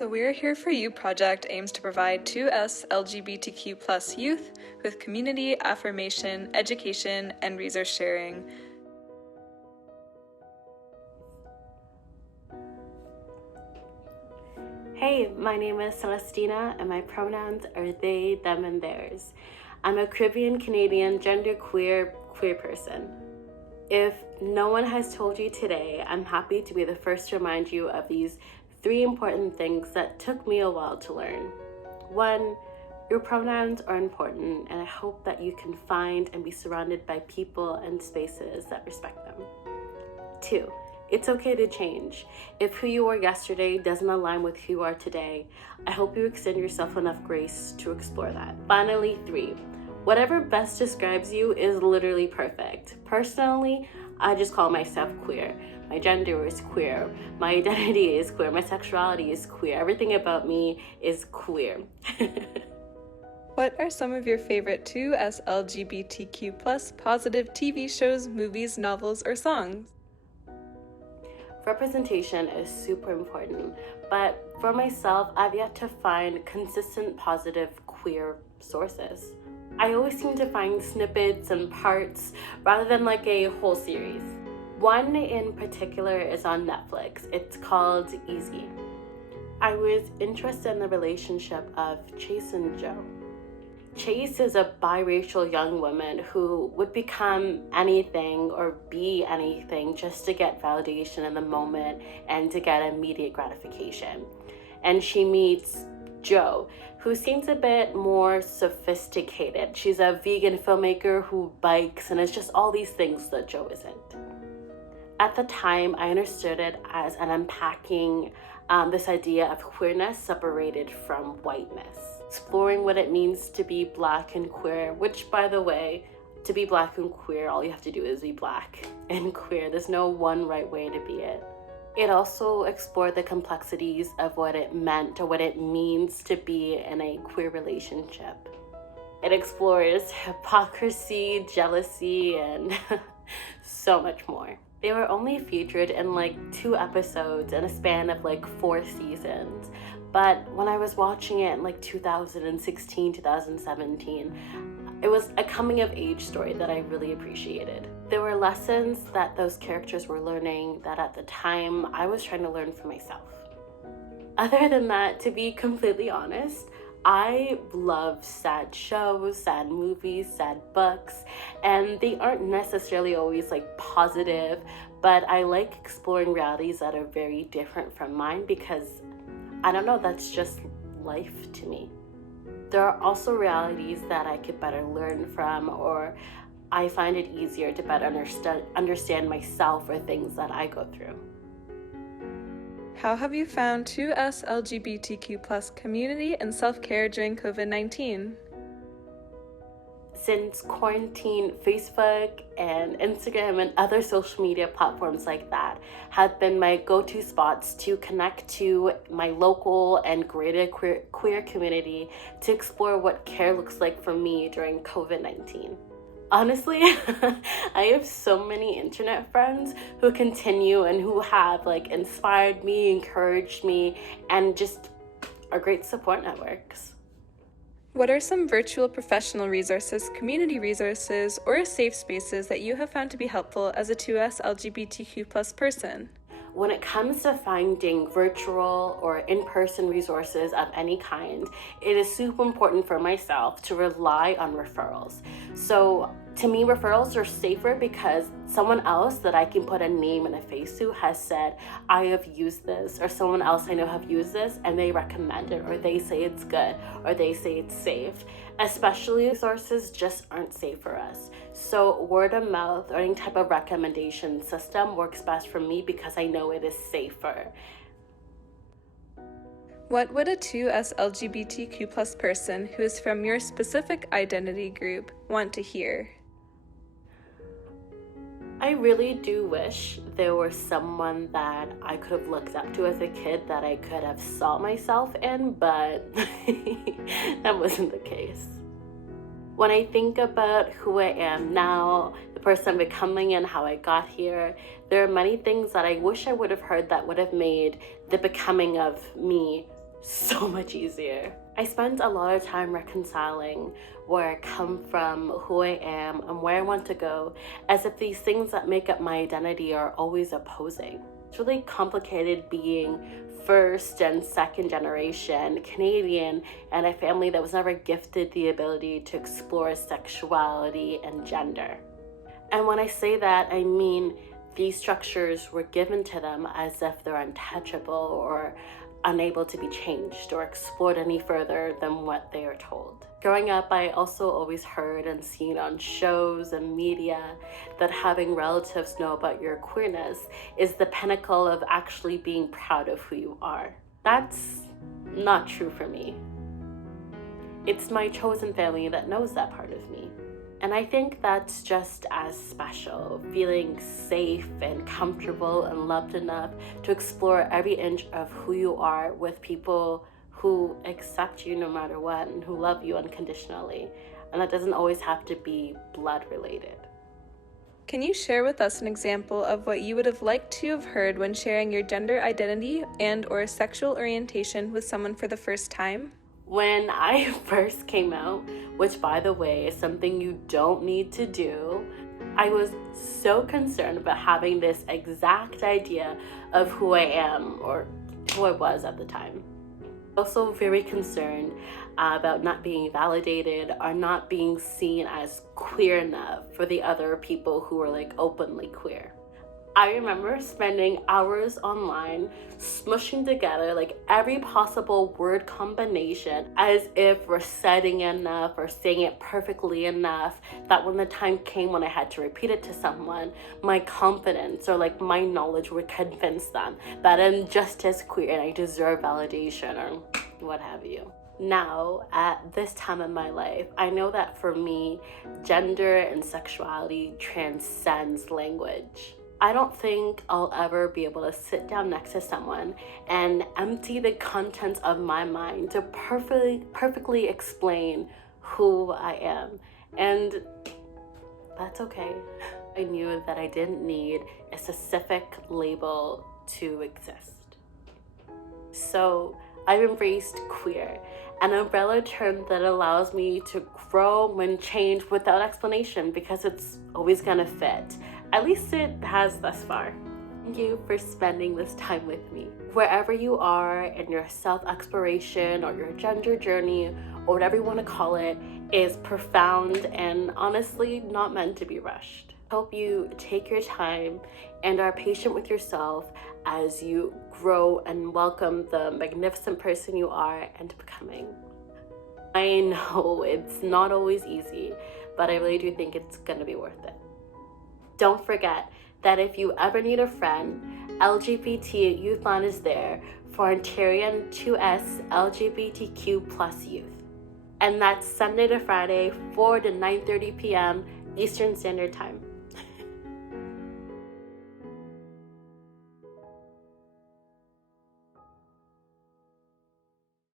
The We're Here For You project aims to provide 2S LGBTQ+ youth with community, affirmation, education, and resource sharing. Hey, my name is Celestina, and my pronouns are they, them, and theirs. I'm a Caribbean-Canadian genderqueer queer person. If no one has told you today, I'm happy to be the first to remind you of these 3 important things that took me a while to learn. 1, your pronouns are important, and I hope that you can find and be surrounded by people and spaces that respect them. 2, it's okay to change. If who you were yesterday doesn't align with who you are today, I hope you extend yourself enough grace to explore that. Finally, 3, whatever best describes you is literally perfect. Personally, I just call myself queer. My gender is queer. My identity is queer. My sexuality is queer. Everything about me is queer. What are some of your favorite 2S LGBTQ+ positive TV shows, movies, novels, or songs? Representation is super important, but for myself, I've yet to find consistent positive queer sources. I always seem to find snippets and parts rather than like a whole series. One in particular is on Netflix. It's called Easy. I was interested in the relationship of Chase and Joe. Chase is a biracial young woman who would become anything or be anything just to get validation in the moment and to get immediate gratification. And she meets Joe, who seems a bit more sophisticated. She's a vegan filmmaker who bikes and is just all these things that Joe isn't. At the time, I understood it as an unpacking this idea of queerness separated from whiteness. Exploring what it means to be Black and queer, which, by the way, to be Black and queer, all you have to do is be Black and queer. There's no one right way to be it. It also explored the complexities of what it meant or what it means to be in a queer relationship. It explores hypocrisy, jealousy, and so much more. They were only featured in like 2 episodes in a span of like 4 seasons. But when I was watching it in like 2016, 2017, it was a coming of age story that I really appreciated. There were lessons that those characters were learning that at the time I was trying to learn for myself. Other than that, to be completely honest, I love sad shows, sad movies, sad books, and they aren't necessarily always like positive, but I like exploring realities that are very different from mine because, I don't know, that's just life to me. There are also realities that I could better learn from, or I find it easier to better understand myself or things that I go through. How have you found 2S LGBTQ+ community and self-care during COVID-19? Since quarantine, Facebook and Instagram and other social media platforms like that have been my go-to spots to connect to my local and greater queer community to explore what care looks like for me during COVID-19. Honestly, I have so many internet friends who continue and who have like inspired me, encouraged me, and just are great support networks. What are some virtual professional resources, community resources, or safe spaces that you have found to be helpful as a 2S LGBTQ+ person? When it comes to finding virtual or in-person resources of any kind, it is super important for myself to rely on referrals. So to me, referrals are safer because someone else that I can put a name and a face to has said, I have used this, or someone else I know have used this and they recommend it, or they say it's good, or they say it's safe. Especially resources just aren't safe for us. So word of mouth or any type of recommendation system works best for me because I know it is safer. What would a 2S LGBTQ+ person who is from your specific identity group want to hear? I really do wish there was someone that I could have looked up to as a kid that I could have saw myself in, but that wasn't the case. When I think about who I am now, the person I'm becoming and how I got here, there are many things that I wish I would have heard that would have made the becoming of me so much easier. I spent a lot of time reconciling where I come from, who I am, and where I want to go, as if these things that make up my identity are always opposing. It's really complicated being first and second generation Canadian and a family that was never gifted the ability to explore sexuality and gender. And when I say that, I mean these structures were given to them as if they're untouchable or unable to be changed or explored any further than what they are told. Growing up, I also always heard and seen on shows and media that having relatives know about your queerness is the pinnacle of actually being proud of who you are. That's not true for me. It's my chosen family that knows that part of me. And I think that's just as special, feeling safe and comfortable and loved enough to explore every inch of who you are with people who accept you no matter what and who love you unconditionally. And that doesn't always have to be blood related. Can you share with us an example of what you would have liked to have heard when sharing your gender identity and/or sexual orientation with someone for the first time? When I first came out, which by the way is something you don't need to do, I was so concerned about having this exact idea of who I am or who I was at the time. Also very concerned about not being validated or not being seen as queer enough for the other people who were like openly queer. I remember spending hours online smushing together like every possible word combination as if reciting enough or saying it perfectly enough that when the time came when I had to repeat it to someone, my confidence or like my knowledge would convince them that I'm just as queer and I deserve validation or what have you. Now, at this time in my life, I know that for me, gender and sexuality transcends language. I don't think I'll ever be able to sit down next to someone and empty the contents of my mind to perfectly explain who I am. And that's okay. I knew that I didn't need a specific label to exist. So I've embraced queer, an umbrella term that allows me to grow and change without explanation because it's always gonna fit. At least it has thus far. Thank you for spending this time with me. Wherever you are in your self-exploration or your gender journey, or whatever you want to call it, is profound and honestly not meant to be rushed. Hope you take your time and are patient with yourself as you grow and welcome the magnificent person you are and becoming. I know it's not always easy, but I really do think it's gonna be worth it. Don't forget that if you ever need a friend, LGBT YouthLine is there for Ontarian 2S LGBTQ+ youth. And that's Sunday to Friday, 4 to 9:30 p.m. Eastern Standard Time.